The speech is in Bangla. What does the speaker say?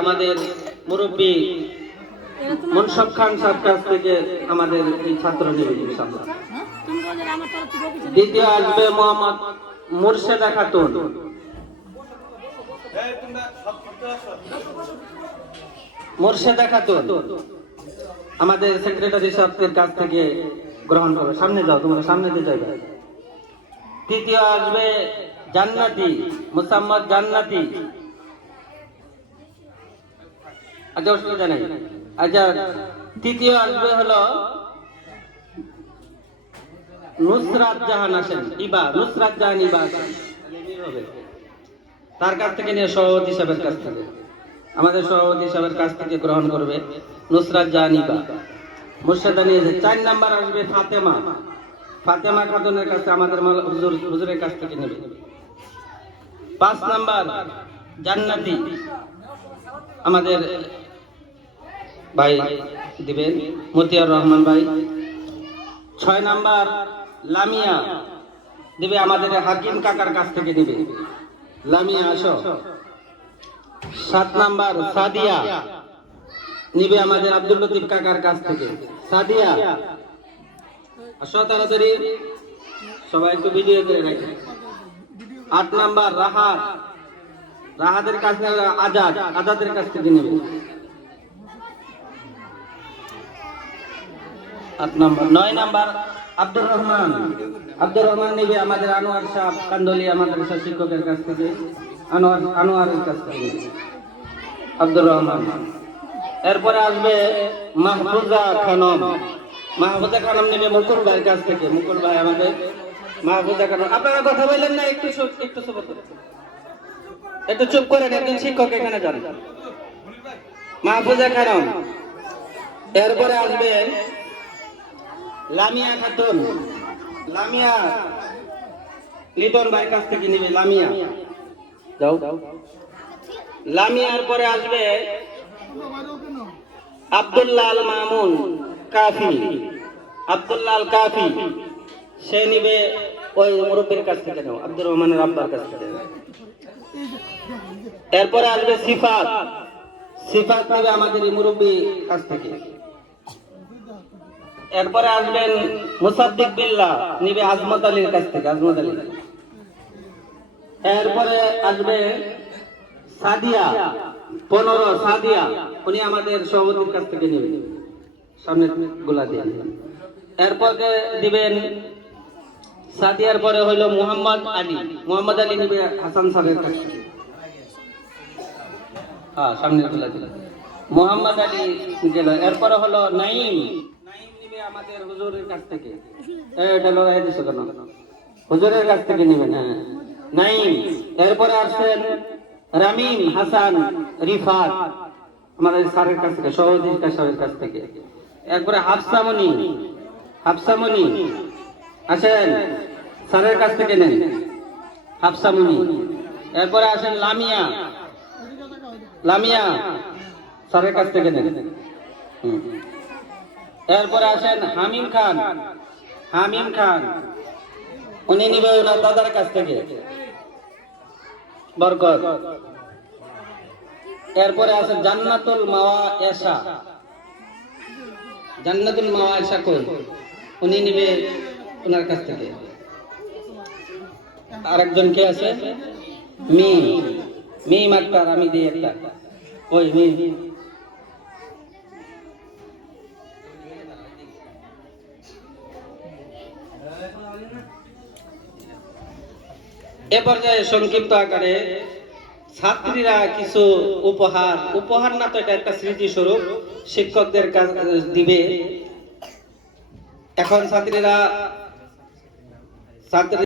আমাদের মুরব্বী মনসব খান সাহেব কাছ থেকে আমাদের এই ছাত্র নেবে ইনশাআল্লাহ তুমি বলে আমার। তরফ থেকে অফিসে দ্বিতীয় আসবে মোহাম্মদ মুর্শেদা খাতুন। মুর্শেদা খাতুন, আমাদের সেক্রেটারি সাহেবের কাছ থেকে গ্রহণ করবে সামনে যাও, তোমরা সামনে দিয়ে যাবে তৃতীয় আসবে জান্নাতি, মুসাম্মদ জান্নাতি। আচ্ছা অসুবিধা নেই আচ্ছা তৃতীয় আসবে হলো নুসরাত জাহান আসেন ইবা, নুসরাত জাহান ইবা আসেন তার কাছ থেকে নিয়ে সভাপতি সাহেবের কাছ থেকে। আমাদের সভাপতি সাহেবের কাছ থেকে গ্রহণ করবে নুসরাত জাহান ইবা। মুর্শিদা নিয়েছে চার নাম্বার আসবে ফাতেমা। ফাতেমা খাতুনের কাছে আমাদের হুজুর হুজুরের কাছ থেকে নেবে। পাঁচ নাম্বার, জান্নাতি। আমাদের ভাই দিবেন, মতিয়ার রহমান ভাই। ছয় নাম্বার লামিয়া দিবে আমাদের হাকিম কাকার কাছ থেকে দিবে। লামিয়া, আসো। সাত নাম্বার সাদিয়া নিবে আমাদের আব্দুল লতিফ কাকার কাছ থেকে। সাদিয়া, আসো তাড়াতাড়ি। সবাই একটু ভিডিও করে রাখে। আট নাম্বার রাহাত। রাহাতের কাছ থেকে আজাদ, আজাদের কাছ থেকে নেবে। আট নম্বর। নয় নাম্বার, আব্দুর রহমান। আব্দুর রহমান নিবে আমাদের আনোয়ার সাহ কান্দলি আমাদের শিক্ষকের কাছ থেকে। আনোয়ার, আনোয়ারের কাছ থেকে আব্দুর রহমান। এরপরে আসবে মাহফুজা খানম। মাহফুজা খানম নেবে মুকুল ভাইয়ের কাছ থেকে। মুকুল ভাই আমাদের মাহফুজা খানম। আপনারা কথা বললেন না, একটু একটু। একটু চুপ করেন একজন শিক্ষক এখানে যান। মাহফুজা খানম, এরপরে আসবেন লামিয়া খাতুন। লামিয়া, লিটন ভাই কাছ থেকে নিবে, লামিয়া। যাও। লামিয়ার পরে আসবে আব্দুল্লাহ মামুন কাফি। আব্দুল্লাল কাফি, সে নিবে ওই মুরব্বীর কাছ থেকে নাও, আব্দুর রহমানের আব্বার কাছ থেকে এরপরে আসবে সিফাত। সিফাত নিবে আমাদের মুরব্বী কাছ থেকে। এরপরে আসবেন মুসাদ্দিক বিল্লাহ নিবে আজমত আলীর কাছ থেকে, আজমত আলী। এরপরে আসবে সাদিয়া, পনেরো, সাদিয়া, উনি আমাদের সভাপতির কাছ থেকে নেবেন সামনে গোলা দিয়ে। এরপরে দিবেন সাদিয়ার পরে হইল মুহাম্মদ আলী। মুহাম্মদ আলী নিবে হাসান সাহেবের কাছ থেকে। হ্যাঁ সামনে গোলা দিল মোহাম্মদ আলী গেল। এরপরে হলো নাইম নাইম নিবে আমাদের হুজুরের কাছ থেকে। এটা লড়াই দিছো কেন? হুজুরের কাছ থেকে নেবেন হ্যাঁ নাইম এরপরে আসছেন রামিম, হাসান, রিফাত। আমাদের স্যারের কাছ থেকে সভাপতি সাহেবের কাছ থেকে। এরপরে হাফসামণি হাফসামণি আসেন। স্যারের কাছ থেকে নেন। হাফসামণি এরপরে আসেন লামিয়া। লামিয়া, স্যারের কাছ থেকে নেন। এরপরে আসেন হামিম খান। হামিম খান, উনি নিবে ওনার দাদার কাছ থেকে। বরকত। এরপরে আছে জান্নাতুল মাওয়া এসা জান্নাতুল মাওয়া এসা কই উনি নিবে ওনার কাছ থেকে। আরেকজন কে আছে? মি মি আক্তার আমি দিই একটা। ওই মি এ পর্যায়ে সংক্ষিপ্ত আকারে ছাত্রীরা কিছু উপহার। উপহার না তো এটা একটা স্মৃতিস্বরূপ। শিক্ষকদের কাছ দিবে। এখন ছাত্রীরা ছাত্রী